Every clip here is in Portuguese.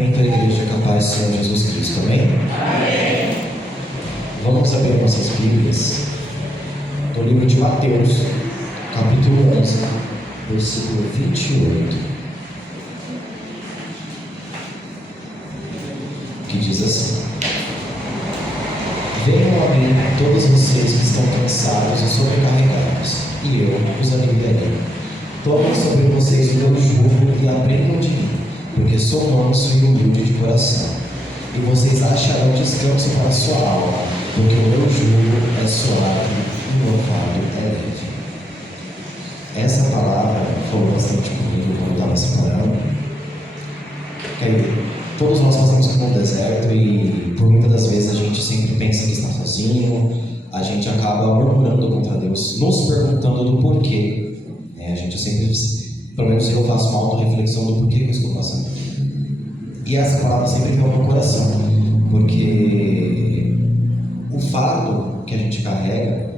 Cumprimento a igreja capaz do Senhor Jesus Cristo, amém? Amém. Vamos abrir nossas Bíblias no livro de Mateus, capítulo 11, versículo 28, que diz assim: Venham a mim todos vocês que estão cansados e sobrecarregados, e eu os aliviarei. Tomem sobre vocês o meu jugo e aprendam de mim, porque sou manso e humilde de coração, e vocês acharão descanso para a sua alma, porque o meu jugo é suave e o meu fardo é leve. Essa palavra falou bastante comigo quando estava separando. Todos nós passamos por um deserto e por muitas das vezes a gente sempre pensa que está sozinho, a gente acaba murmurando contra Deus, nos perguntando do porquê. A gente sempre, pelo menos eu faço uma auto-reflexão do porquê que eu estou passando. E essa palavra sempre veio ao meu coração, porque o fardo que a gente carrega,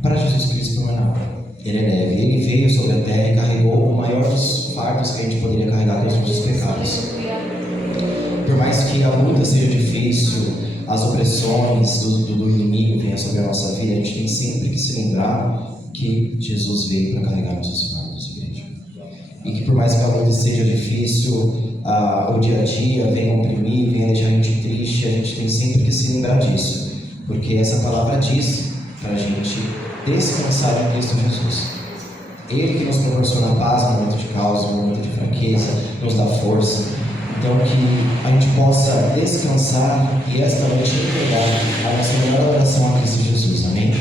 para Jesus Cristo não é nada. Ele é leve. Ele veio sobre a terra e carregou o maior dos fardos que a gente poderia carregar, dos nossos pecados. Por mais que a luta seja difícil, as opressões do inimigo venham sobre a nossa vida, a gente tem sempre que se lembrar que Jesus veio para carregar nossos fardos, igreja. E que por mais que a luta seja difícil, o dia a dia venha oprimir, venha deixar a gente triste, a gente tem sempre que se lembrar disso. Porque essa palavra diz para a gente descansar em Cristo Jesus. Ele que nos proporciona paz no momento de caos, no momento de fraqueza, nos dá força. Então que a gente possa descansar e esta noite entregar a nossa melhor oração a Cristo Jesus. Amém?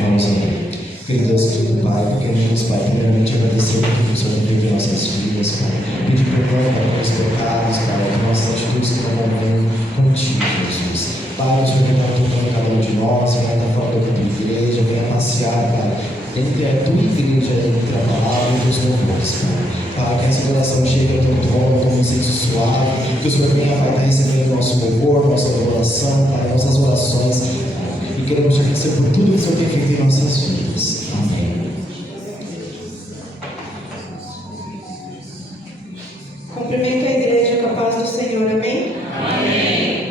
Vamos orar. Querido Deus, querido Pai, queremos, Pai, primeiramente agradecer por tudo que o Senhor tem feito em nossas vidas, Pai. Pedir perdão para os pecados, Pai, por nossas atitudes que não vão bem contigo, Jesus. Pai, o Senhor venha tocando cada um de nós, venha estar falando da tua igreja, venha passear, Pai, entre a tua igreja, entre a palavra e os louvores, Pai. Pai, que essa adoração chegue ao teu trono como um incenso suave, que o Senhor venha, Pai, estar recebendo nosso louvor, nossa adoração, Pai, nossas orações, e queremos te agradecer por tudo que o Senhor tem feito em nossas vidas. Amém. Cumprimento a igreja com a paz do Senhor, amém? Amém.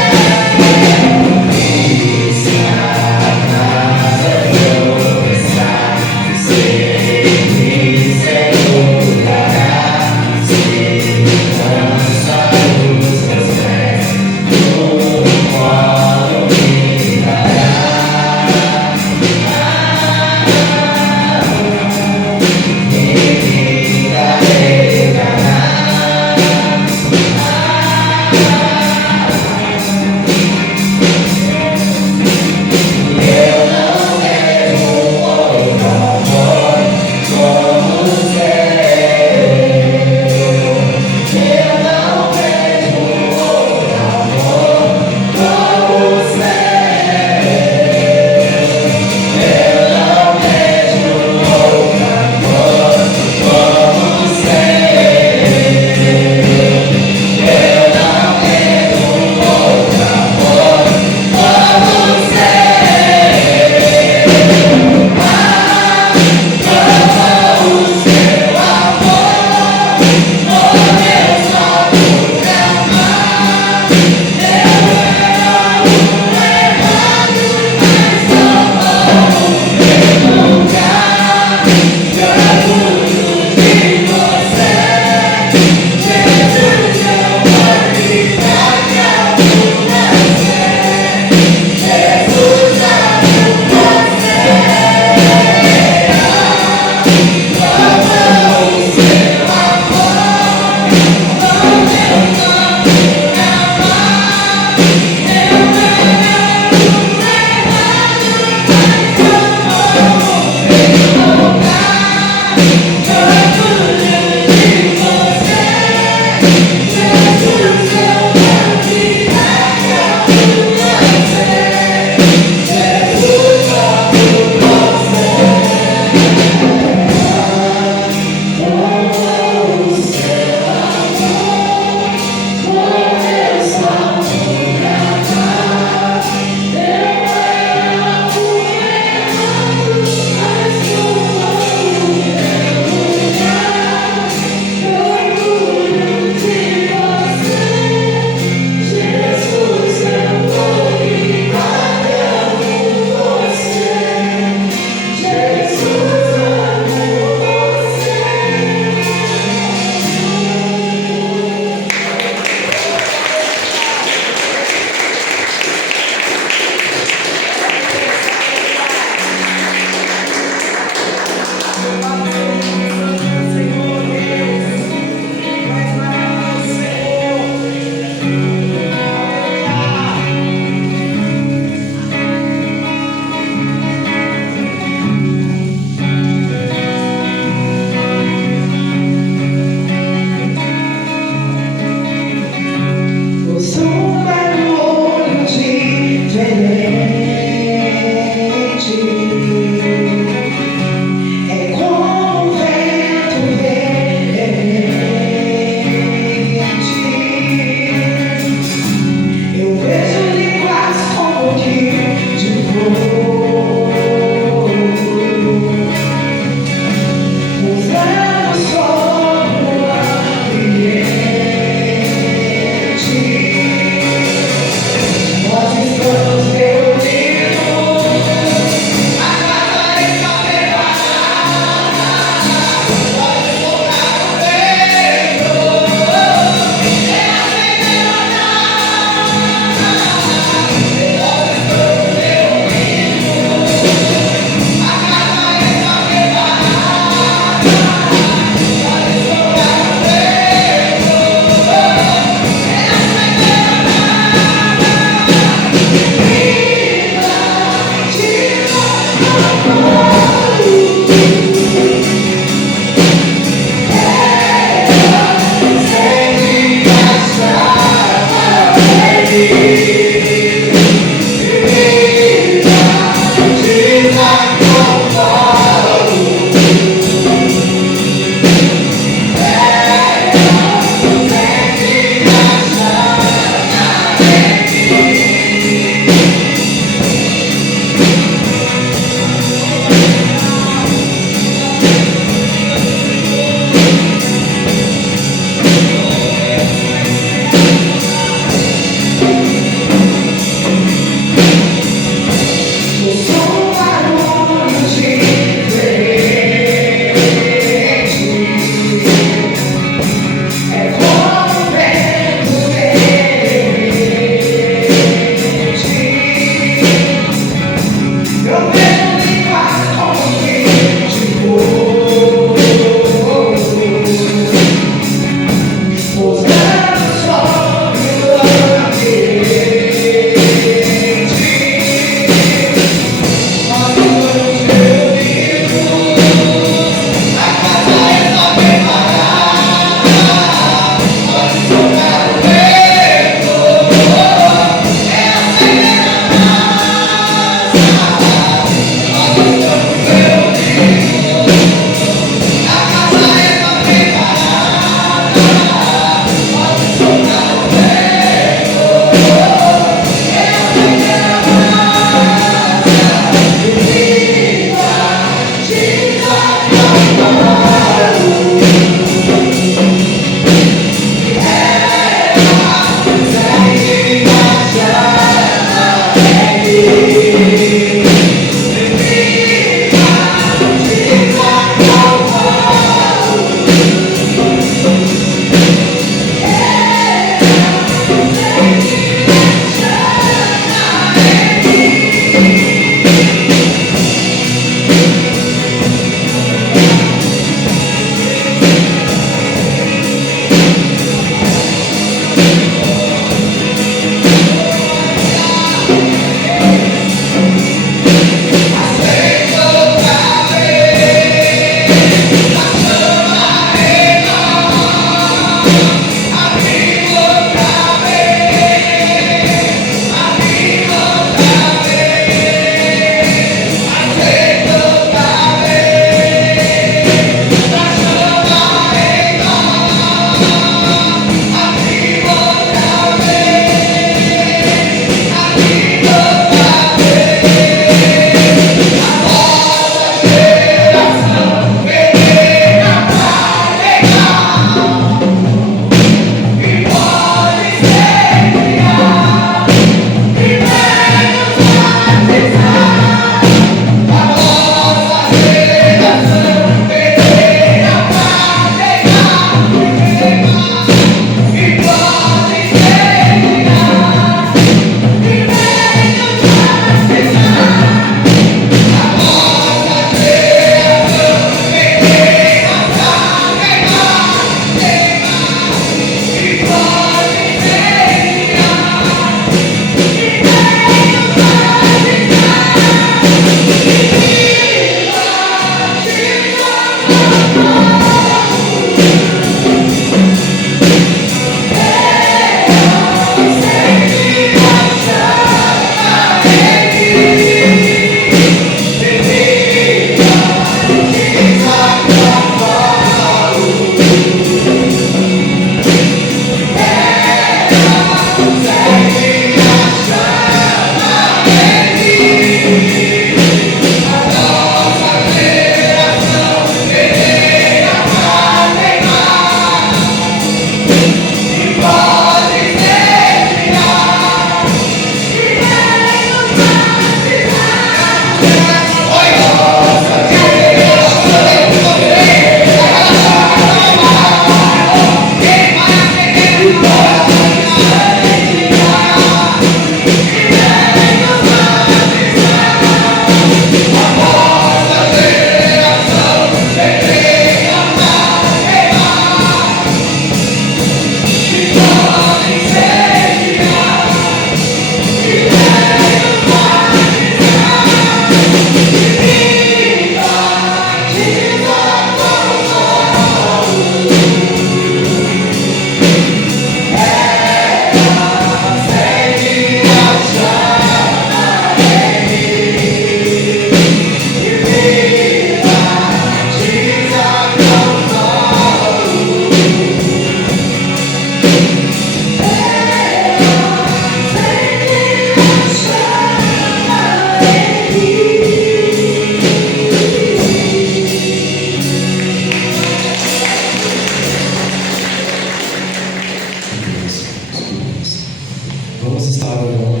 Vamos estar orando,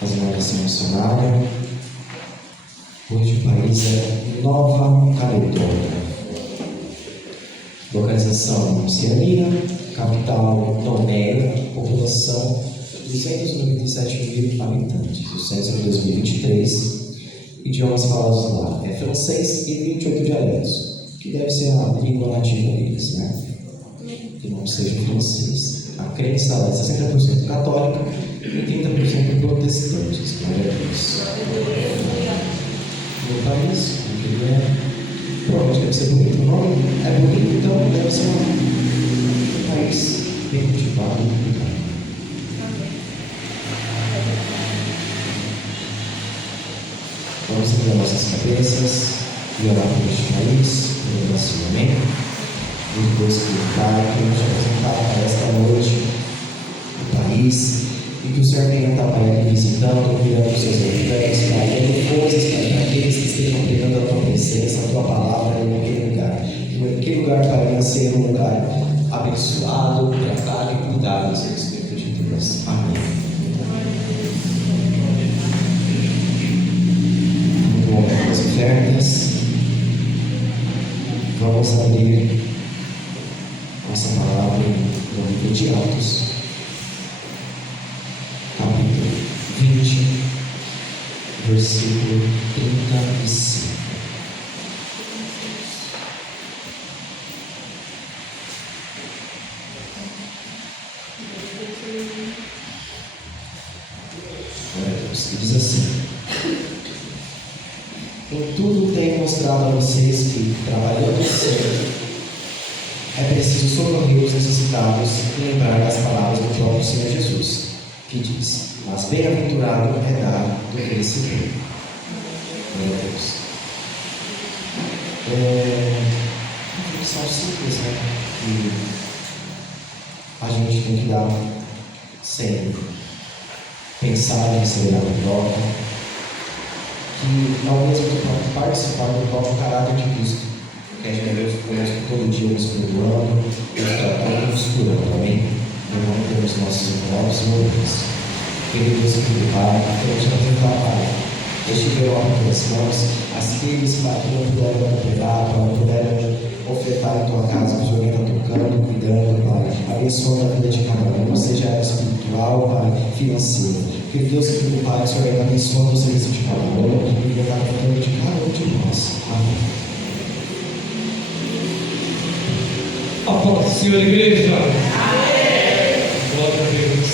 fazendo uma oração missionária. Hoje o país é Nova Caledônia. Localização Oceania, capital Tomé, população 297 mil habitantes, o censo de 2023. Idiomas falados lá é francês e 28 dialetos, que deve ser a língua nativa deles, né? Que não seja o francês. A crença lá é 60% católica e 30% protestantes. Glória a Deus. No país, provavelmente deve ser bonito. O nome é bonito, então deve ser um país bem cultivado. Vamos erguer nossas cabeças e orar por este país, pelo Brasil, amém? Muito Deus que Pai, queremos te apresentar para esta noite o país e que o Senhor venha estar, Pai, aqui visitando, cuidando dos seus habitantes, Pai, dando forças, Pai, para aqueles que estejam pregando a tua presença, a tua palavra em aquele lugar. Em aquele lugar, Pai, venha ser um lugar abençoado, tratado e cuidado, Senhor Espírito de Deus. Amém. As ofertas, vamos abrir nossa palavra no livro de Atos, capítulo 20, versículo 35. Glória a Deus, que diz assim: em tudo tenho mostrado a vocês que, trabalhando sempre, é preciso socorrer os necessitados e lembrar das palavras do próprio Senhor Jesus, que diz: mas bem-aventurado é dar do que receber. Glória a Deus. Uma reflexão simples, né? Que a gente tem que dar sempre. Pensar em receber a troca. Que ao mesmo tempo participar do próprio caráter de Cristo, que a gente deve conosco todo dia nos perdoando, nos tratando e nos curando, amém? Em nome de Deus, nossos irmãos e irmãs. Querido Deus e Pai, queremos te apresentar, Pai, este verão em tuas mãos, aqueles, Pai, que não puderam cooperar, Pai, não puderam ofertar em tua casa, que o Senhor está tocando, cuidando, Pai, abençoando a vida de cada um, seja ela espiritual, Pai, financeira. Que Deus e Pai, o Senhor ainda abençoa o serviço de cada um e está tratando de cada um de nós. Amém. A paz do Senhor, igreja. Amém. Glória a Deus.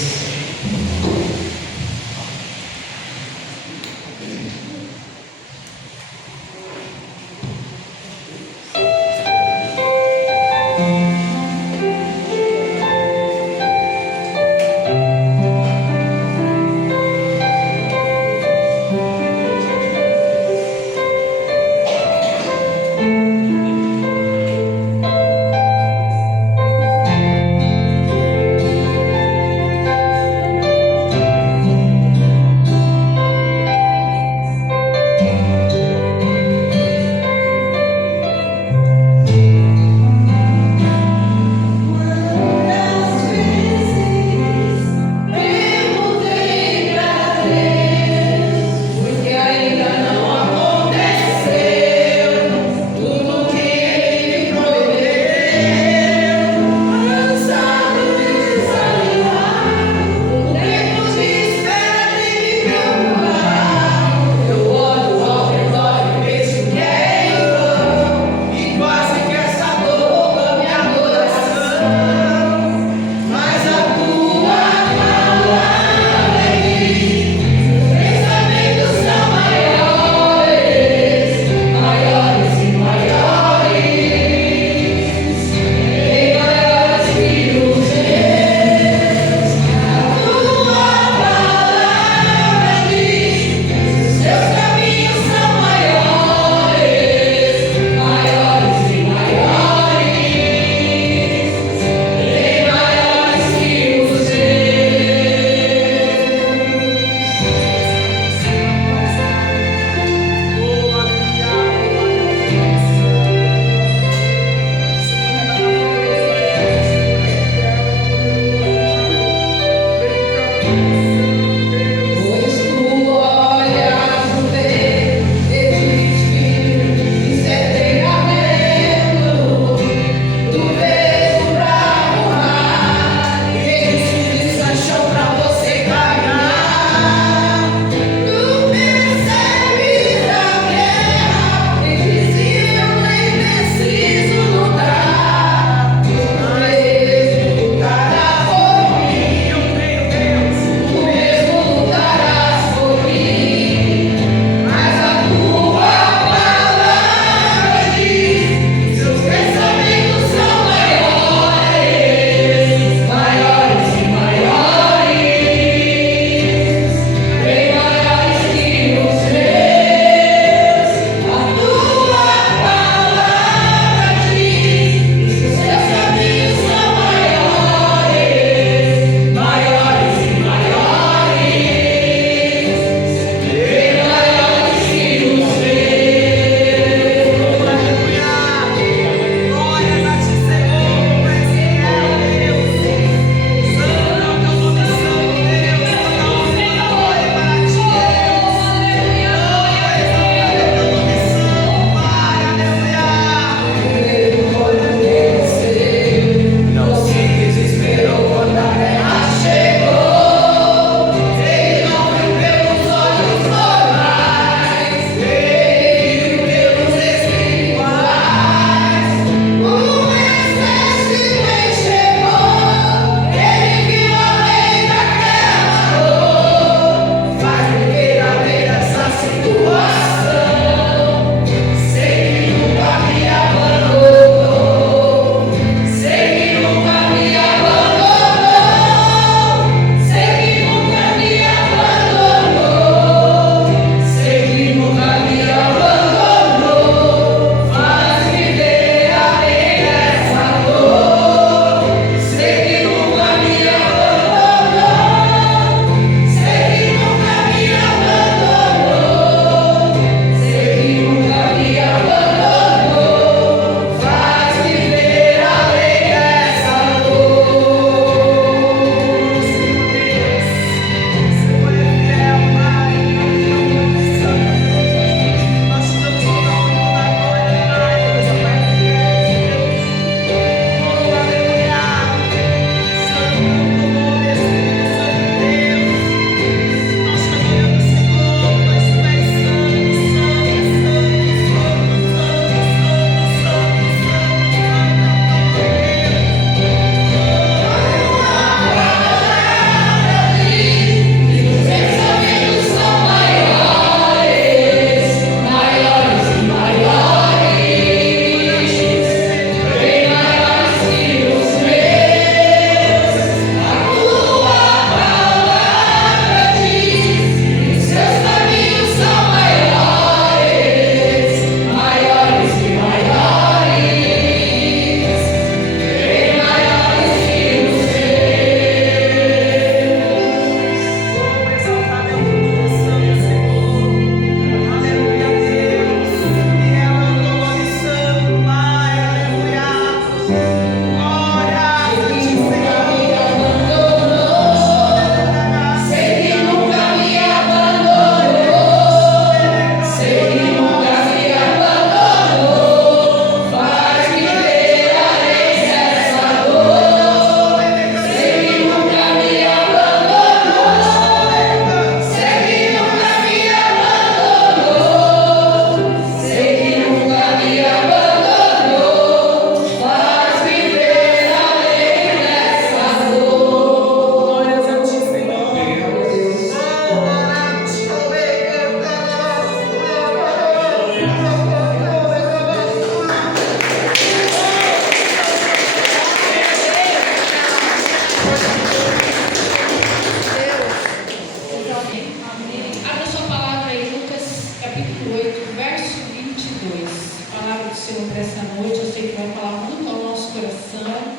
coração,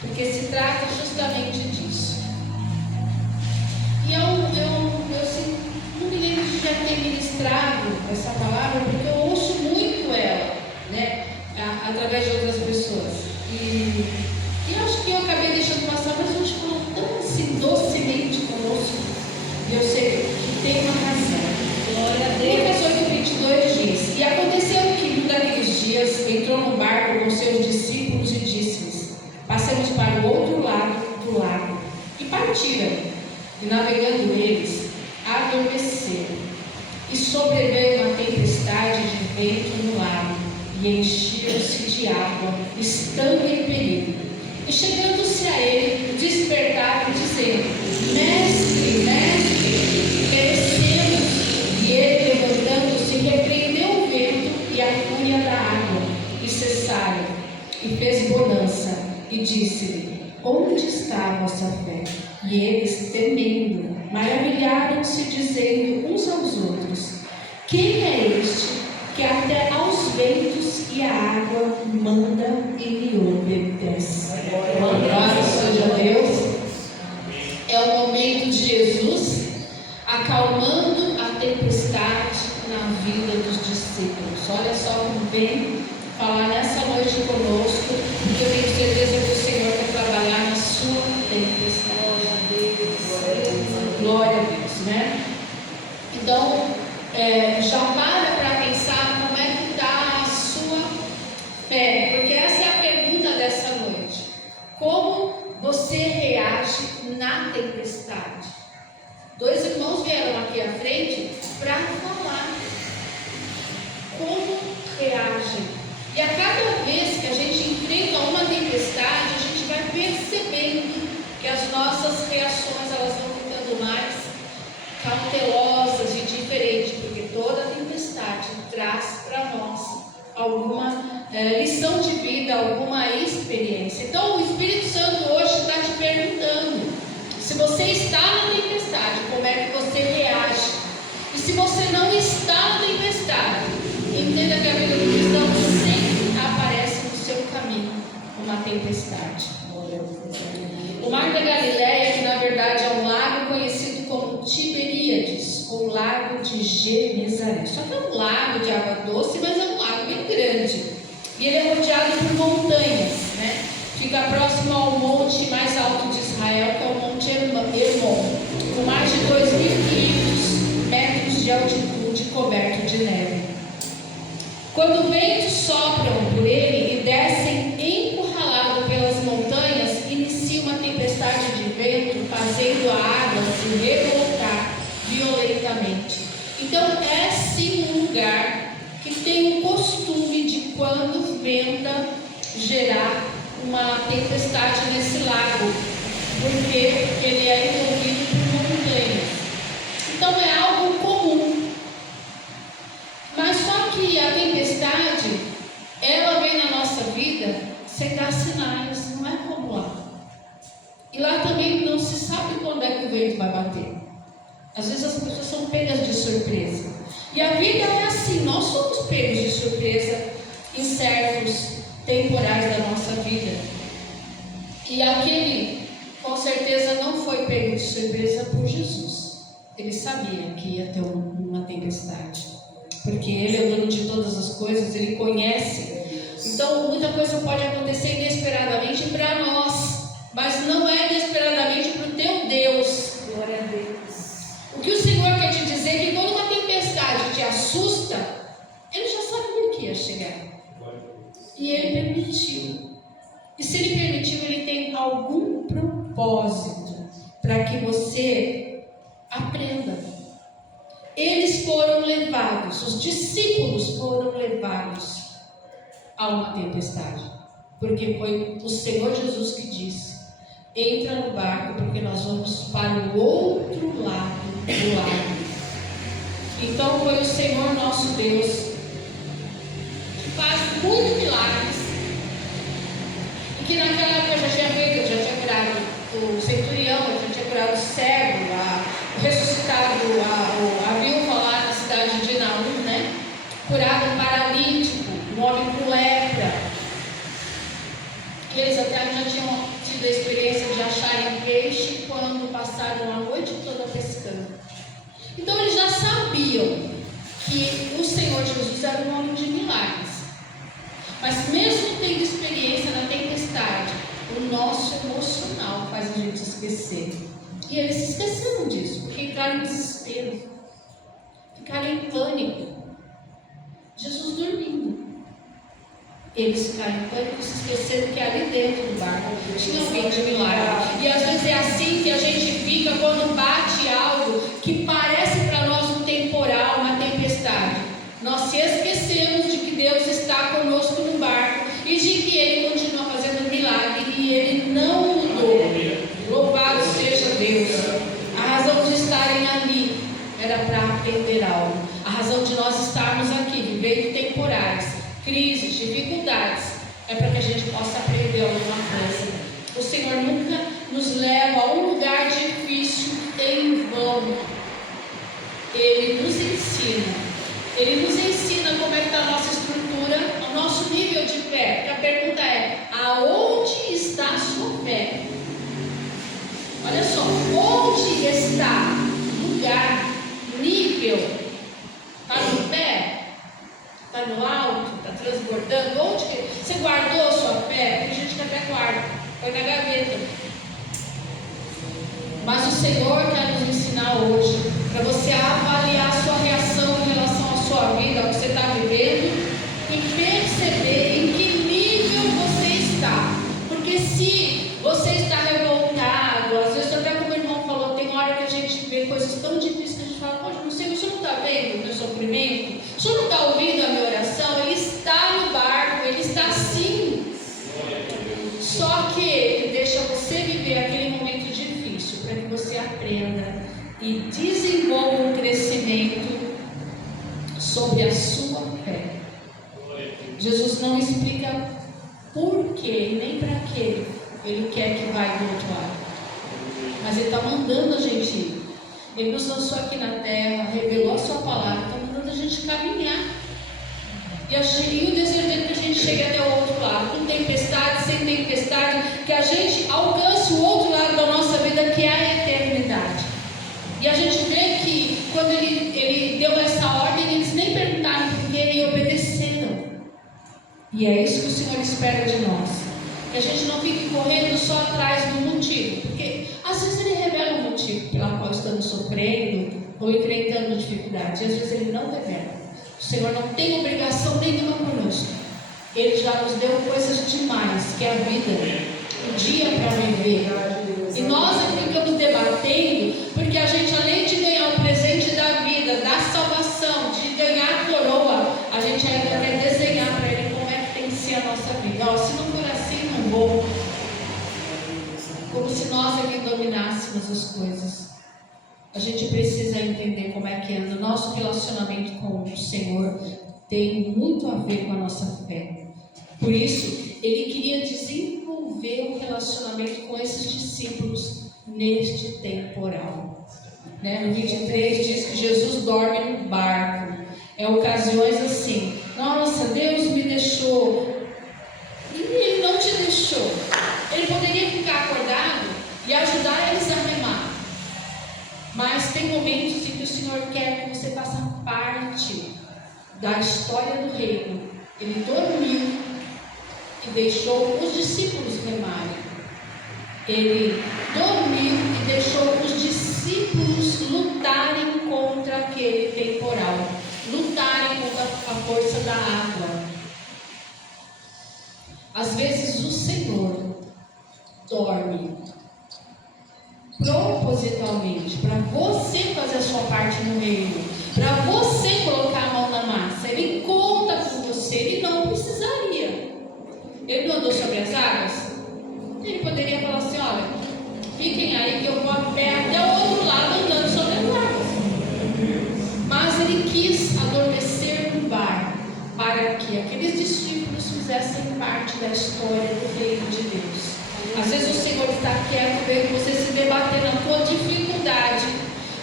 porque se trata justamente disso. E eu não me lembro de já ter ministrado essa palavra, porque eu ouço muito ela, né, através de outras pessoas. E eu acho que eu acabei deixando passar, mas hoje falou tão assim, docemente conosco. E eu sei que tem uma razão. Glória a Deus. Lucas 8:22 diz: E aconteceu que num daqueles dias entrou no barco com seus discípulos e disse-lhes: Passemos para o outro lado do lago. E partiram. E navegando eles, adormeceram. E sobreveio uma tempestade de vento no lago, e enchiam-se de água, estando em perigo. E chegando-se a ele, despertaram, dizendo: Mestre, mestre, perecemos. E ele, levantando-se, repreendeu o vento e a fúria da água, e cessaram. E fez bonança, e disse-lhe: Onde está a vossa fé? E eles, temendo, maravilharam-se, dizendo uns aos outros: Quem é este que até aos ventos e à água manda e lhe obedece? Glória seja Deus. É o momento de Jesus acalmando a tempestade na vida dos discípulos. Olha só como vem falar nessa noite conosco, porque eu tenho certeza que o Senhor vai trabalhar na sua tempestade. Glória a Deus, né? Então, já para pensar como é que está a sua fé, porque essa é a pergunta dessa noite. Como você reage na tempestade? Dois irmãos vieram aqui à frente para falar como reagem. E a cada vez que a gente enfrenta uma tempestade, a gente vai percebendo que as nossas reações elas vão ficando mais cautelosas e diferentes, porque toda tempestade traz para nós alguma lição de vida, alguma experiência. Então o Espírito Santo hoje está te perguntando: se você está na tempestade, como é que você reage? E se você não está na tempestade, entenda que a vida do cristão sempre aparece no seu caminho uma tempestade. O Mar da Galileia, que na verdade é um lago conhecido como Tiberíades, ou Lago de Genezaré. Só que é um lago de água doce, mas é um lago bem grande. E ele é rodeado por montanhas, né? Fica próximo ao monte mais alto de Israel, que é o Monte Hermon, com mais de 2.500 metros de altitude, coberto de neve. Quando ventos sopram por ele e descem encurralado pelas montanhas, inicia uma tempestade de vento, fazendo a água se revoltar violentamente. Então, é sim um lugar que tem o costume de, quando venta, gerar uma tempestade nesse lago, porque ele é envolvido por montanhas. Então, é algo comum. Mas só que a tempestade, ela vem na nossa vida sem dar sinais, não é como lá. E lá também não se sabe quando é que o vento vai bater. Às vezes as pessoas são pegas de surpresa. E a vida é assim, nós somos pegos de surpresa em certos temporais da nossa vida. E aquele, com certeza, não foi pego de surpresa por Jesus. Ele sabia que ia ter uma tempestade, porque ele é o dono de todas as coisas, ele conhece. Então, muita coisa pode acontecer inesperadamente para nós, mas não é inesperadamente para o teu Deus. Glória a Deus. O que o Senhor quer te dizer é que quando uma tempestade te assusta, ele já sabia que ia chegar. E ele permitiu. E se ele permitiu, ele tem algum propósito para que você aprenda. Eles foram levados, os discípulos foram levados a uma tempestade, porque foi o Senhor Jesus que disse: entra no barco, porque nós vamos para o outro lado do lago. Então foi o Senhor nosso Deus que faz muitos milagres, e que naquela época já tinha feito, já tinha curado o centurião, já tinha curado o cego, ressuscitado a viúva lá na cidade de Naum, né? Curado um paralítico, um homem com lepra. E eles até já tinham tido a experiência de acharem peixe quando passaram a noite toda pescando. Então eles já sabiam que o Senhor Jesus era um homem de milagres. Mas mesmo tendo experiência na tempestade, o nosso emocional faz a gente esquecer. E eles se esqueceram disso, porque entraram em desespero, ficaram em pânico. Jesus dormindo. Eles ficaram em pânico, se esqueceram que ali dentro do barco tinha alguém de milagre. E às vezes é assim que a gente fica quando bate algo que parece para nós um temporal, uma tempestade. Nós se esquecemos de que Deus está conosco no barco e de que Ele continua fazendo milagre e Ele não mudou. Louvado seja Deus. A razão de estarem ali era para aprender algo. A razão de nós estarmos aqui, vivendo temporais, crises, dificuldades, é para que a gente possa aprender alguma coisa. O Senhor nunca nos leva a um lugar difícil em vão. Ele nos ensina. Ele nos ensina como é que está a nossa estrutura, o nosso nível de fé. Porque a pergunta é: aonde está a sua fé? Olha só, onde está? Lugar, nível. Está no pé? Está no alto? Está transbordando? Onde que você guardou a sua fé? Tem gente que até guarda, põe na gaveta. Mas o Senhor quer nos ensinar hoje, para você avaliar a sua reação em relação à sua vida, ao que você está vivendo, e perceber em que nível você está. Porque se você está revoltado, às vezes até como o irmão falou, tem hora que a gente vê coisas tão difíceis que a gente fala: poxa, não sei, o senhor não está vendo o meu sofrimento? O senhor não está ouvindo a minha oração? Ele está no barco, ele está sim. Só que ele deixa você viver aquele momento difícil para que você aprenda e desenvolva um crescimento sobre a sua fé. Jesus não explica por quê, nem para quê Ele quer que vá do outro lado. Mas Ele está mandando a gente ir. Ele nos lançou aqui na terra, revelou a sua palavra, está mandando a gente caminhar. E o desejo dele é que a gente chegue até o outro lado, com tempestade, sem tempestade, que a gente alcance o outro lado da nossa vida, que é a eternidade. E a gente vê que quando ele deu essa ordem, eles nem perguntaram por quê e obedeceram. E é isso que o Senhor espera de nós. Que a gente não fique correndo só atrás do motivo. Porque às vezes Ele revela o motivo pela qual estamos sofrendo ou enfrentando dificuldade. E às vezes Ele não revela. O Senhor não tem obrigação nenhuma conosco. Ele já nos deu coisas demais, que é a vida, o dia para viver. E nós aqui ficamos debatendo, porque a gente, além de ganhar o presente da vida, da salvação, de ganhar a coroa, a gente ainda quer desenhar para Ele como é que tem que ser a nossa vida. Ó, se não for assim, não vou. Como se nós aqui dominássemos as coisas. A gente precisa entender como é que anda. O nosso relacionamento com o Senhor tem muito a ver com a nossa fé. Por isso, Ele queria desenvolver um relacionamento com esses discípulos neste temporal. No 23 diz que Jesus dorme no barco. É ocasiões assim: nossa, Deus me deixou. E Ele não te deixou. Ele poderia ficar acordado e ajudar eles a remar. Mas tem momentos em que o Senhor quer que você faça parte da história do reino. Ele dormiu e deixou os discípulos remarem. Ele dormiu e deixou os discípulos lutarem contra aquele temporal, lutarem contra a força da água. Às vezes o Senhor dorme propositalmente, para você fazer a sua parte no reino, para você colocar a mão na massa. Ele conta com você, ele não precisaria. Ele não andou sobre as águas? Ele poderia falar assim: olha, fiquem aí que eu vou a pé até o outro lado andando sobre as águas. Mas ele quis adormecer no barco para que aqueles discípulos fizessem parte da história do reino de Deus. Às vezes o Senhor está quieto, vendo você se debater na tua dificuldade,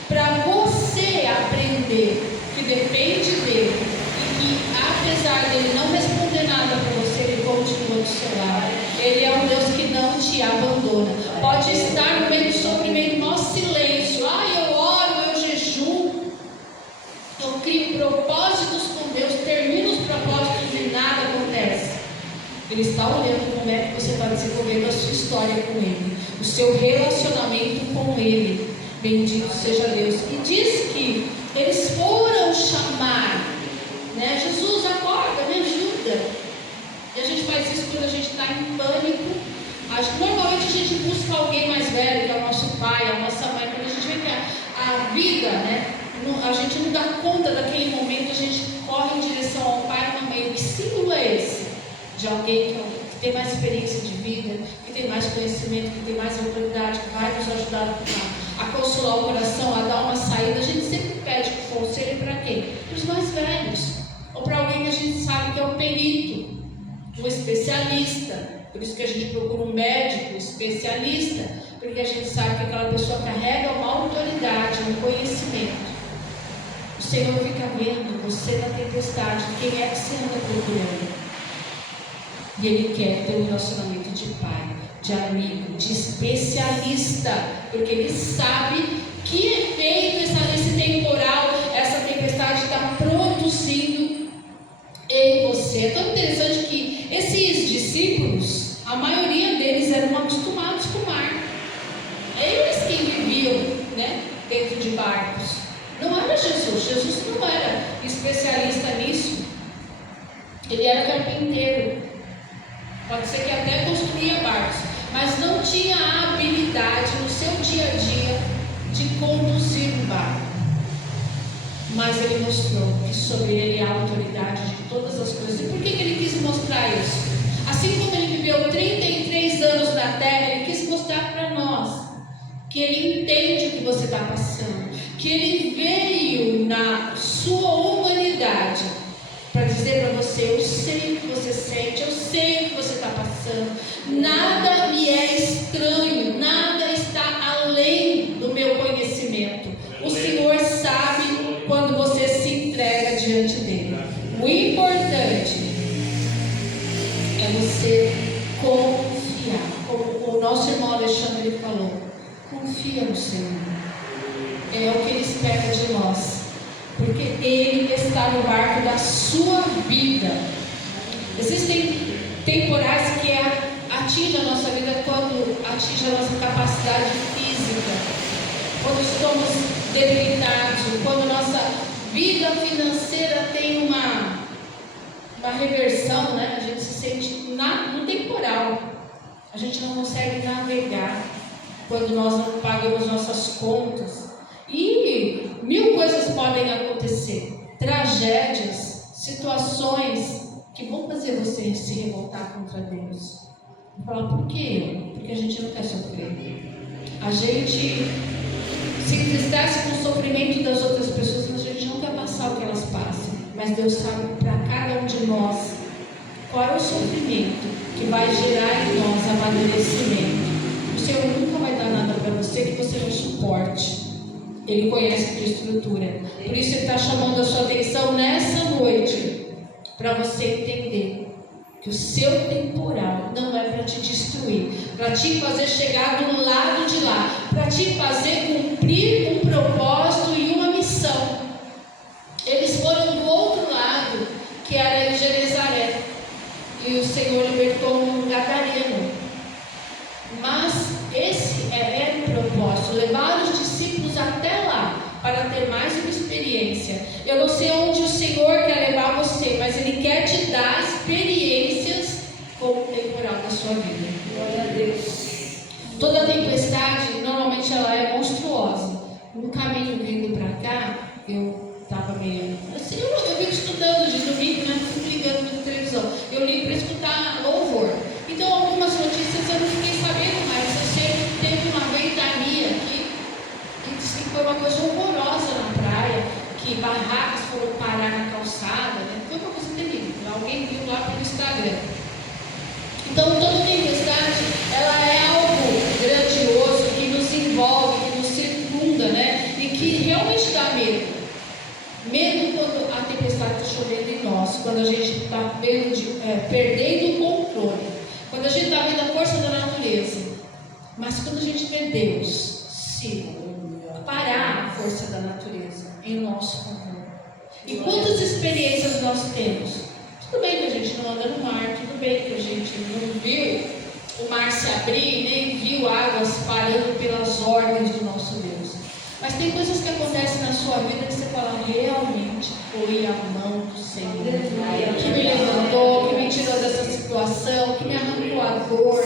para você aprender que depende dele e que, apesar dele não responder nada para você, ele continua do seu lado. Ele é um Deus que te abandona. Pode estar no meio do sofrimento, no maior silêncio. Eu oro, eu jejum, eu crio propósitos com Deus, termino os propósitos e nada acontece. Ele está olhando como é que você está desenvolvendo a sua história com Ele, o seu relacionamento com Ele. Bendito seja Deus. E diz que eles foram chamar, né? Jesus, acorda, me ajuda. E a gente faz isso quando a gente está em pânico. Normalmente a gente busca alguém mais velho, que é o nosso pai, a nossa mãe. Quando a gente vê que a vida, né, a gente não dá conta daquele momento, a gente corre em direção ao pai e à mãe. Que símbolo é esse? De alguém que tem mais experiência de vida, que tem mais conhecimento, que tem mais autoridade, que vai nos ajudar a consolar o coração, a dar uma saída. A gente sempre pede conselho para quem? Para os mais velhos, ou para alguém que a gente sabe que é um perito, um especialista. Por isso que a gente procura um médico especialista, porque a gente sabe que aquela pessoa carrega uma autoridade, um conhecimento. O Senhor fica vendo você na tempestade, quem é que você anda procurando. E Ele quer ter um relacionamento de pai, de amigo, de especialista, porque Ele sabe que efeito esse temporal, essa tempestade está produzindo em você. É tão interessante que esses discípulos, a maioria deles eram acostumados com o mar. Eles quem viviam, né, dentro de barcos. Não era Jesus. Jesus não era especialista nisso. Ele era carpinteiro. Pode ser que até construía barcos, mas não tinha a habilidade no seu dia a dia de conduzir um barco. Mas Ele mostrou que sobre Ele há autoridade de todas as coisas. E por que Ele quis mostrar isso? Assim como Ele viveu 33 anos na terra, Ele quis mostrar para nós que Ele entende o que você está passando, que Ele veio na sua humanidade para dizer para você: eu sei o que você sente, eu sei o que você está passando, nada me é estranho, nada está além do meu conhecimento. O Senhor sabe quando você se entrega diante dele. O importante é você confiar, como o nosso irmão Alexandre falou. Confia no Senhor, é o que Ele espera de nós, porque Ele está no barco da sua vida. Existem temporais que atingem a nossa vida quando atinge a nossa capacidade física, quando estamos debilitados, quando nossa vida financeira tem uma reversão, né? A gente se sente no temporal, a gente não consegue navegar quando nós não pagamos nossas contas. E mil coisas podem acontecer, tragédias, situações que vão fazer você se revoltar contra Deus. Falar: por quê? Porque a gente não quer sofrer. A gente se entristece com o sofrimento das outras pessoas, mas a gente não quer passar o que elas passam. Mas Deus sabe para cada um de nós qual é o sofrimento que vai gerar em nós amadurecimento. O Senhor nunca vai dar nada para você que você não suporte. Ele conhece a tua estrutura. Por isso Ele está chamando a sua atenção nessa noite, para você entender que o seu temporal não é para te destruir, para te fazer chegar do lado de lá, para te fazer cumprir um propósito e uma missão. Eles foram do outro lado, que era em Genezaré, e o Senhor libertou um gadareno. Mas esse era o propósito, levar os discípulos até lá, para ter mais uma experiência. Eu não sei onde o Senhor quer levar você, mas Ele quer te dar experiências com o temporal da sua vida. Glória a Deus. Toda tempestade, normalmente ela é monstruosa. No caminho vindo para cá, eu estava meio assim, eu vim estudando de domingo, né? Fui ligando na televisão. Eu li para escutar louvor. Então algumas notícias eu não fiquei sabendo mais. Eu sei que teve uma ventania aqui, e disse que foi uma coisa horrorosa na praia, que barracas foram parar na calçada, né? Foi uma coisa terrível. Alguém viu lá pelo Instagram. Então toda tempestade, ela é algo grandioso, que nos envolve, que nos circunda, né? E que realmente dá medo. Medo quando a tempestade está chovendo em nós, quando a gente está perdendo o controle, quando a gente está vendo a força da natureza. Mas quando a gente vê Deus se parar a força da natureza em nosso favor, e quantas experiências nós temos? Tudo bem que a gente não anda no mar, tudo bem que a gente não viu o mar se abrir, nem viu águas parando pelas ordens do nosso Deus. Mas tem coisas que acontecem na sua vida que você fala, realmente foi a mão do Senhor que me levantou, que me tirou dessa situação, que me arrancou a dor,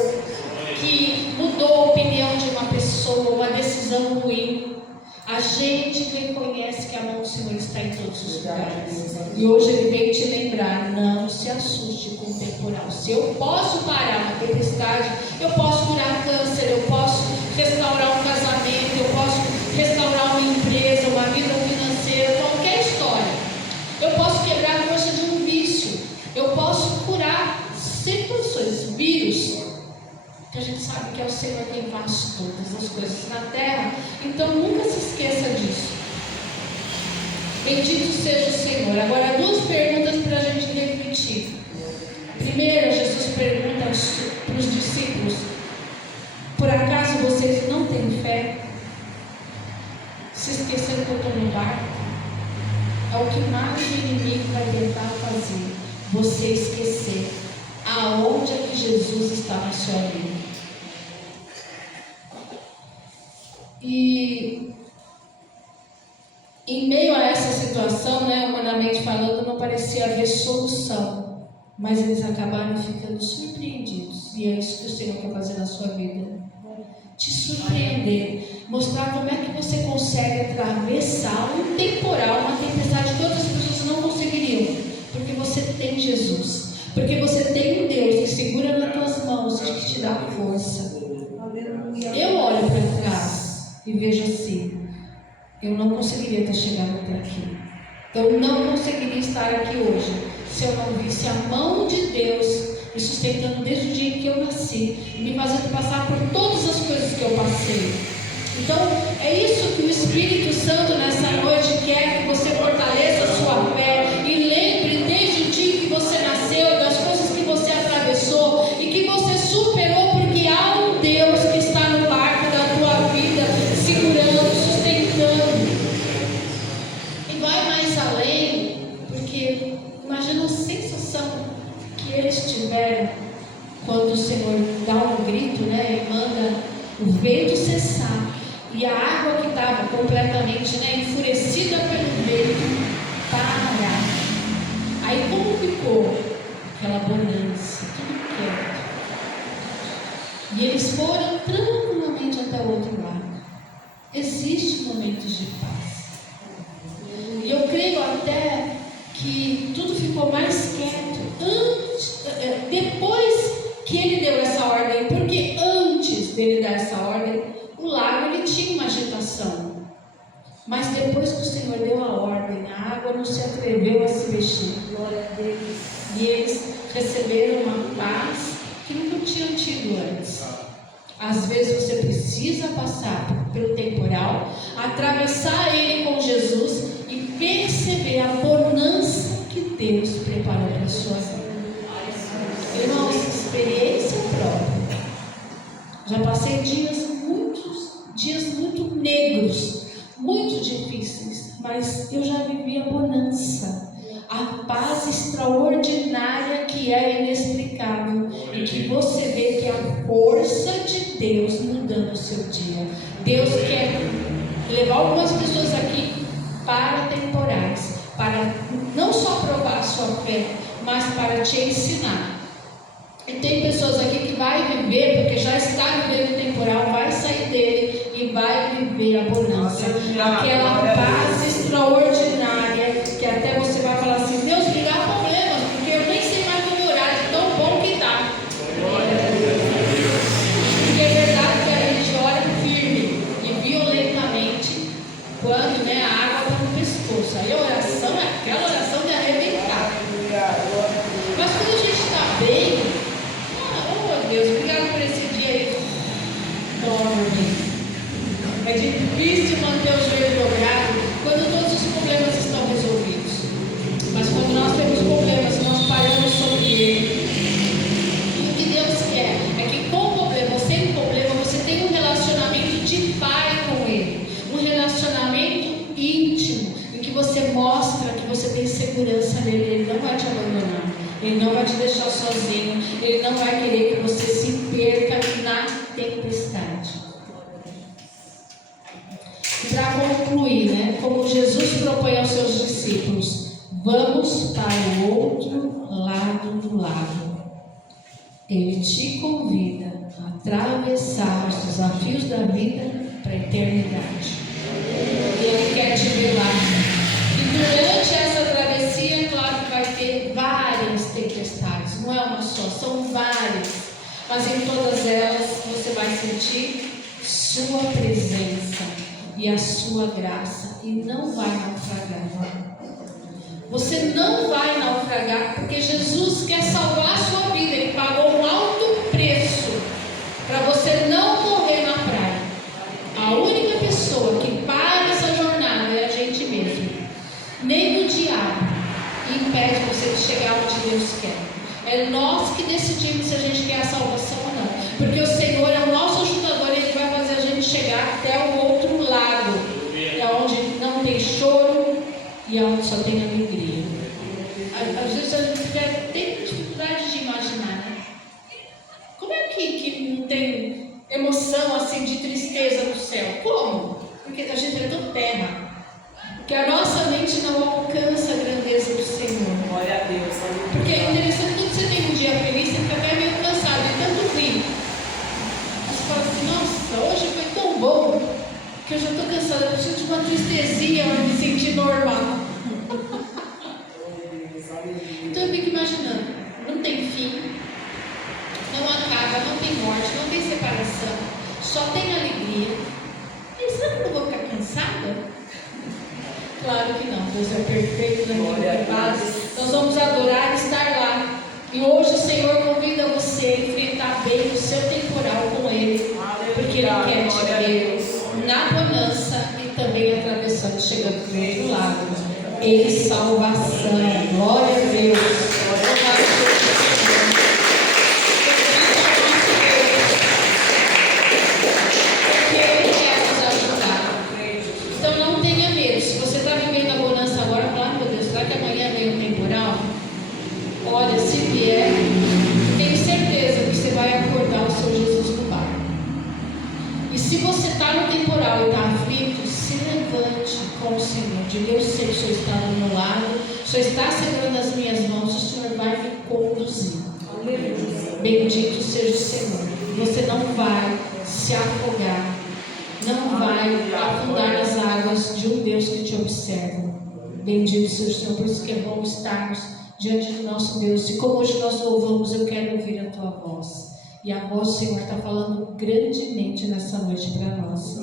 que mudou a opinião de uma pessoa, uma decisão ruim. A gente reconhece que a mão do Senhor está em todos os lugares. E hoje Ele vem te lembrar, não se assuste com o temporal. Se eu posso parar uma tempestade, eu posso curar câncer, eu posso restaurar um casamento, eu posso restaurar uma empresa, uma vida financeira, qualquer história. Eu posso quebrar a força de um vício. Eu posso curar situações, vírus, que a gente sabe que é o Senhor quem faz todas as coisas na terra. Então nunca se esqueça disso. Bendito seja o Senhor. Agora, duas perguntas para a gente refletir. Primeiro, Jesus pergunta para os discípulos: por acaso vocês não têm fé? Se esqueceram que eu estou no barco? É o que mais o inimigo vai tentar fazer, você esquecer aonde é que Jesus está na sua vida. E em meio a essa situação, humanamente falando, não parecia haver solução, mas eles acabaram ficando surpreendidos. E é isso que o Senhor quer fazer na sua vida: te surpreender, mostrar como é que você consegue atravessar um temporal, uma tempestade que outras pessoas não conseguiriam, porque você tem Jesus, porque você tem um Deus que segura nas tuas mãos e que te dá força. Eu olho para trás e vejo assim: eu não conseguiria ter chegado até aqui, eu não conseguiria estar aqui hoje se eu não visse a mão de Deus me sustentando desde o dia em que eu nasci, me fazendo passar por todas as coisas que eu passei. Então é isso que o Espírito Santo nessa noite quer, que você fortaleça a sua fé e lembre desde o dia que você nasceu, das coisas que você atravessou e que você superou, porque há um Deus que está no barco da tua vida, segurando, sustentando. E vai mais além, porque imagina a sensação que eles tiveram quando o Senhor dá um grito, e manda o vento cessar, e a água que estava completamente enfurecida pelo vento parar. Aí como ficou aquela bonança, tudo quieto, e eles foram tranquilamente até o outro lado. Existem momentos de paz, e eu creio até que tudo ficou mais quieto depois que ele deu essa ordem, porque antes dele dar essa ordem, o lago ele tinha uma agitação, mas depois que o Senhor deu a ordem, a água não se atreveu a se mexer. Glória a Deus. E eles receberam uma paz que nunca tinham tido antes. Às vezes você precisa passar pelo temporal, atravessar ele com Jesus e perceber a bonança que Deus preparou para a sua vida. Irmãos, experiência própria. Já passei dias muito negros, muito difíceis, mas eu já vivi a bonança, a paz extraordinária que é inexplicável, e que você vê que é a força de Deus mudando o seu dia. Deus quer levar algumas pessoas aqui para temporais, para não só provar a sua fé, mas para te ensinar. E tem pessoas aqui que vai viver, porque já está vivendo o temporal, vai sair dele e vai viver a bonança, aquela paz extraordinária, que até você vai falar assim: Deus, me dá problemas, porque eu nem sei mais como orar, de tão bom que está. Porque é verdade que a gente ora firme e violentamente quando a água está no pescoço. Aí a oração é aquela oração de arrebentar. Mas quando a gente está bem, Deus, obrigado por esse dia aí. É difícil manter o joelho dobrado quando todos os problemas estão resolvidos. Mas quando nós temos problemas, nós paramos sobre ele. E o que Deus quer é que com o problema, sem problema, você tenha um segurança nele, Ele não vai te abandonar, Ele não vai te deixar sozinho, Ele não vai querer que você se perca na tempestade. E para concluir, né, como Jesus propõe aos seus discípulos, vamos para o outro lado do lago. Ele te convida a atravessar os desafios da vida para a eternidade. Ele quer te ver lá. E durante essa travessia, claro que vai ter várias tempestades, não é uma só, são várias. Mas em todas elas você vai sentir sua presença e a sua graça e não vai naufragar. Você não vai naufragar porque Jesus quer salvar a sua vida. Ele pagou um alto preço para você não morrer na praia. A única pessoa que para essa jornada é a gente mesmo. Nem o diabo impede você de chegar onde Deus quer. É nós que decidimos se a gente quer a salvação ou não. Porque o Senhor é o nosso ajudador, Ele vai fazer a gente chegar até o outro lado, é onde não tem choro e onde só tem alegria. Às vezes a gente tem dificuldade de imaginar, né? Como é que não tem emoção assim de tristeza no céu? Como? Porque a gente é do terra. Porque a nossa mente não alcança a grandeza do Senhor. Glória a Deus. Porque é interessante, quando você tem um dia feliz, você fica até meio cansado de tanto rir. Você fala assim, nossa, hoje foi tão bom que eu já estou cansada, eu preciso de uma tristezinha para me sentir normal. Então eu fico imaginando, não tem fim, não acaba, não tem morte, não tem separação, só tem alegria. E será que eu não vou ficar cansada? Claro que não, Deus é perfeito, Deus é paz. Nós vamos adorar e estar lá. E hoje o Senhor convida você a enfrentar bem o seu temporal com Ele, porque Ele quer te ver na bonança e também atravessando, chegando do outro lado. Em salvação. Glória a Deus. Porque Ele quer nos ajudar. Então não tenha medo. Se você está vivendo a bonança agora, fala, meu Deus, será que amanhã vem um temporal? Olha, se vier, tenho certeza que você vai acordar o seu Jesus no barco. E se você está no temporal e está aflito, se levante com o Senhor. Diga, eu sei que o Senhor está do meu lado, o Senhor está segurando as minhas mãos, o Senhor vai me conduzir. Bendito seja o Senhor. Você não vai se afogar, não vai afundar nas águas de um Deus que te observa. Bendito seja o Senhor. Por isso que é bom estarmos diante do nosso Deus. E como hoje nós louvamos, eu quero ouvir a tua voz. E a voz do Senhor está falando grandemente nessa noite para nós.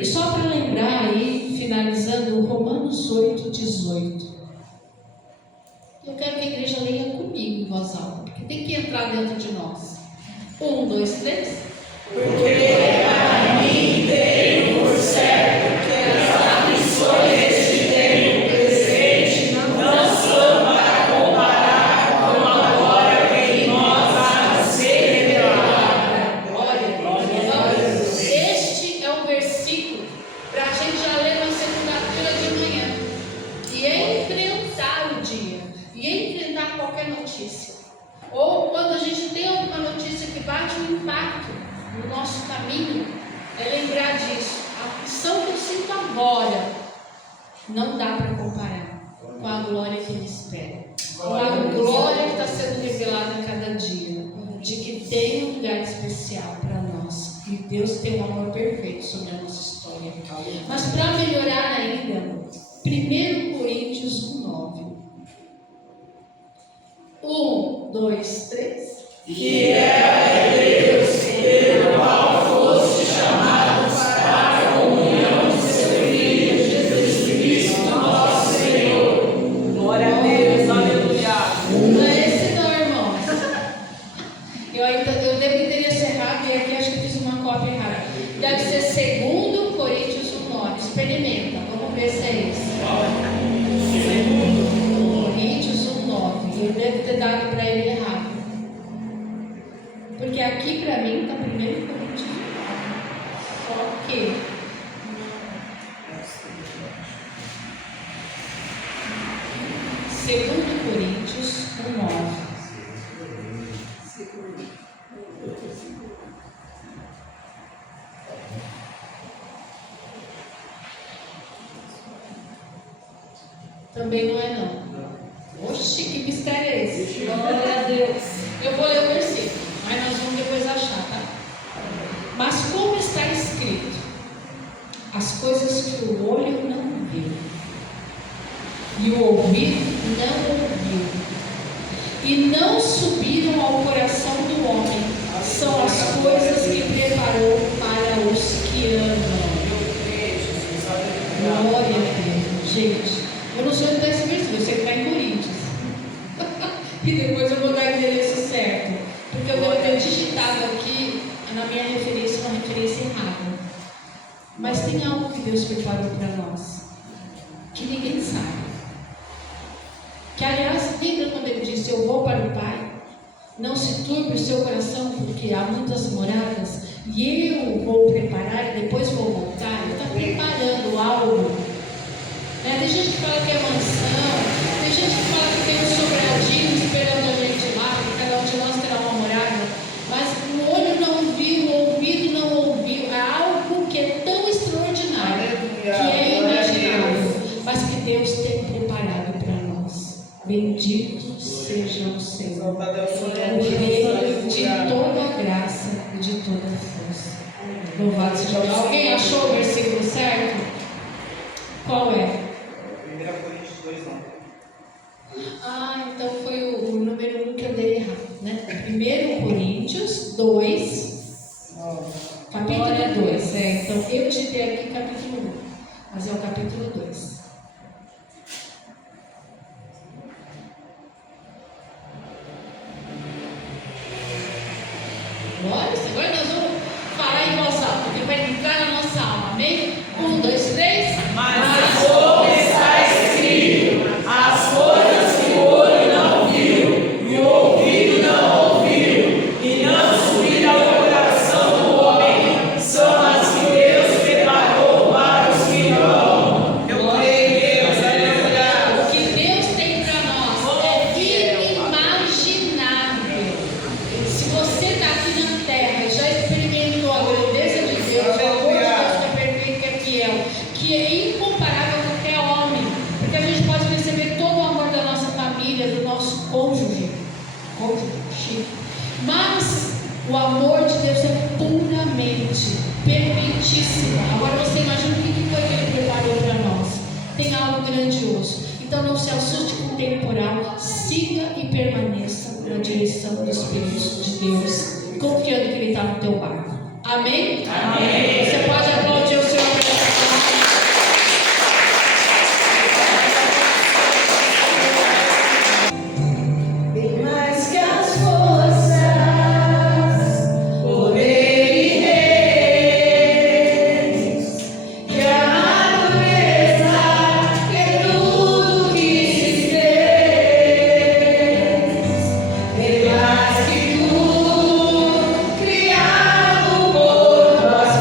E só para lembrar aí, finalizando, Romanos 8:18. Eu quero que a igreja leia comigo em voz alta, porque tem que entrar dentro de nós. 1, 2, 3. Porque para mim tenho por certo que as aflições deste tempo presente não são para comparar com a glória que em nós há de ser revelada. Glória. Este é um versículo para a gente já ler na segunda-feira de manhã e enfrentar o dia, e enfrentar qualquer notícia. Ou quando a gente tem alguma notícia que bate um impacto no nosso caminho, é lembrar disso. A aflição que eu sinto agora não dá para comparar com a glória que me espera, com a glória que está sendo revelada a cada dia, de que tem um lugar especial para nós, e Deus tem um amor perfeito sobre a nossa história. Mas para melhorar ainda, 1 Coríntios 9. 1, 2, 3. Que é Deus pelo qual foste chamados para a comunhão de seu Filho Jesus Cristo, nosso Senhor. Glória a Deus, aleluia. Não é esse não, irmão. Eu deveria ser errado, e aqui acho que fiz uma cópia errada. Deve ser 2 Coríntios 1:9. Experimenta, vamos ver se é esse. 2 Coríntios 1:9. Eu devo ter dado para ele errado. Porque aqui para mim está 1 Coríntios 1:9. Só que Também não é não. Oxi, que mistério é esse? Glória a Deus. Eu vou ler o versículo, mas nós vamos depois achar, tá? Mas como está escrito, as coisas que o olho não viu, e o ouvido não ouviu, e não subiram ao coração do homem, são as coisas que preparou para os que amam. Glória a Deus. Gente, eu não sei onde está esse versículo, eu sei que está em Coríntios. E depois eu vou dar o endereço certo, porque eu devo ter digitado aqui na minha referência uma referência errada. Mas tem algo que Deus preparou para nós, que ninguém sabe. Que aliás, lembra quando ele disse: eu vou para o Pai, não se turbe o seu coração, porque há muitas moradas, e eu vou preparar e depois vou voltar. Ele está preparando algo, né? Tem gente que fala que é mansão, tem gente que fala que tem um sobradinho esperando a gente lá, que cada um de nós terá uma morada, mas o olho não viu, o ouvido não ouviu. É algo que é tão extraordinário, que é inimaginável, mas que Deus tem preparado para nós. Bendito seja o Senhor, o Rei de toda graça e de toda força. Louvado seja Deus. Alguém achou o versículo certo? Qual é? 1 Coríntios 2:9. Ah, então foi o número 1 que eu dei errado, né? 1 Coríntios 2, capítulo 2. Então eu digitei aqui capítulo 1, mas é o capítulo 2. Agora nós vamos falar em voz alta, porque vai entrar na nossa alma, amém? 1, 2, 3. Mas como está escrito, as coisas que o olho não viu, e o ouvido não ouviu, e não subiram ao coração do homem, são as que Deus preparou para os que amam. Eu creio em Deus, aleluia. O que Deus tem para nós é inimaginável. Se você está aqui na terra e já experimentou a grandeza de Deus, o amor de Deus que é perfeito, que é fiel, que é incomparável a qualquer homem, porque a gente pode receber todo o amor da nossa família, do nosso cônjuge, chique. Mas o amor de Deus é puramente, perfeitíssimo. Agora você imagina o que foi que Ele preparou para nós. Tem algo grandioso. Então não se assuste com o temporal, siga e permaneça na direção do Espírito de Deus, confiando que Ele está no teu barco. Amém? Amém. Você pode aplaudir o Senhor por essa palavra. Bem mais que as forças, poder e reis, que a natureza, que tudo que se fez, bem mais que tudo criado por tuas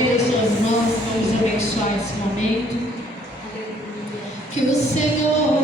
estenda suas mãos, vamos abençoar esse momento. Que o Senhor